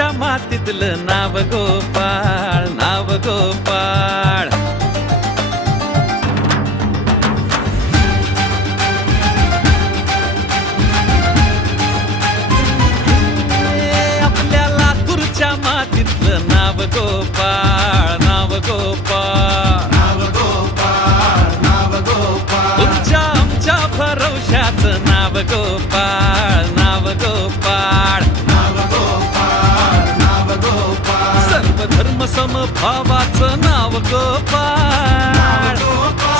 लातूरच्या मातीतलं नाव गोपाळ, नाव गोपाळ. आपल्या लातूरच्या मातीतलं नाव गोपाळ, नाव गोपाळ, नाव गोपाळ, नाव गोपाळ. तुमच्या आमच्या भरवशाचं नाव गोपाळ, नाव गोपाळ, नाव गोपाळ, नाव गोपाळ. सर्व धर्म समभावाचं नाव गोपाळ,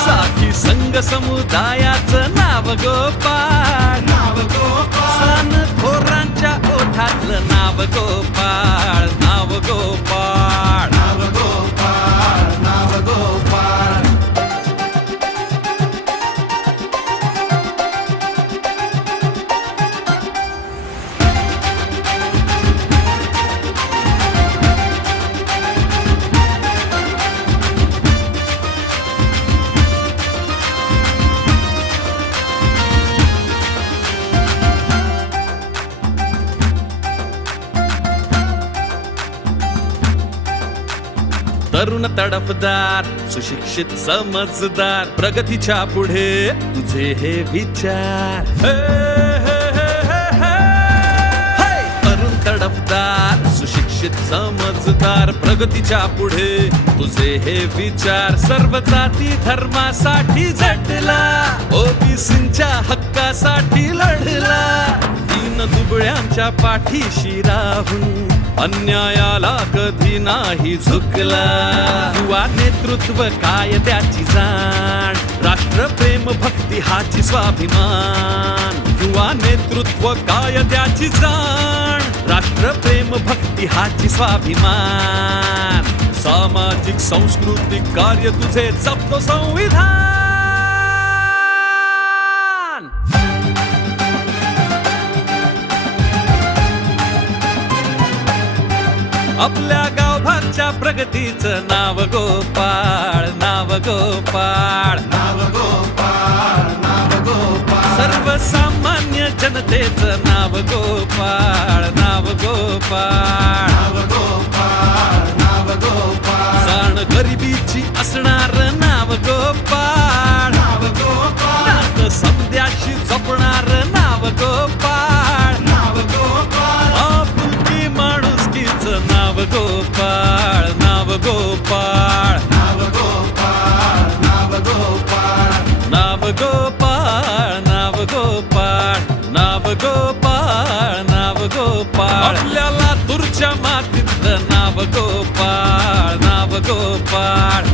साथी संघ समुदायाचं नाव गोपाळ, नाव गोपाळ. सन थोरांच्या ओठातलं नाव गोपाळ, नाव गोपाळ. नाव गोपाळ, नाव गोपाळ. तरुण तडफदार, सुशिक्षित समजदार, प्रगतीच्या पुढे तुझे हे विचार. हे, हे, हे, हे, हे. हे! तरुण तडफदार, सुशिक्षित समजदार, प्रगतीच्या पुढे तुझे हे विचार. सर्व जाती धर्मासाठी झटला, ओबीसींच्या हक्कासाठी लढला, दीन दुबळ्यांच्या पाठीशी राहून अन्यायाला कधी नाही झुकला. युवा नेतृत्व कायद्याची जाण, राष्ट्रप्रेम भक्ती हाची स्वाभिमान. युवा नेतृत्व कायद्याची जाण, राष्ट्रप्रेम भक्ती हाची स्वाभिमान. सामाजिक सांस्कृतिक कार्य तुझे जपतो संविधान. आपल्या गावभागच्या प्रगतीचं नाव गोपाळ, नाव गोपाळ, नाव गोपाळ, नाव गोपाळ. सर्वसामान्य जनतेचं नाव गोपाळ, नाव गोपाळ. नाव गोपाळ, नाव गोपाळ. जाण गरिबीची असणार नाव गोपाळ, नाव गोपाळ. नात समद्याशी जपणार नाव गोपाळ, नाव गोपाळ. आपुलकी माणुसकीचं नाव गोपाळ, नाव गोपाळ. नाव गोपाळ, नाव गोपाळ. नाव गोपाळ, नाव गोपाळ, नाव गोपाळ, नाव गोपाळ. आपल्या लातूरच्या मातीतलं नाव गोपाळ, नाव गोपाळ.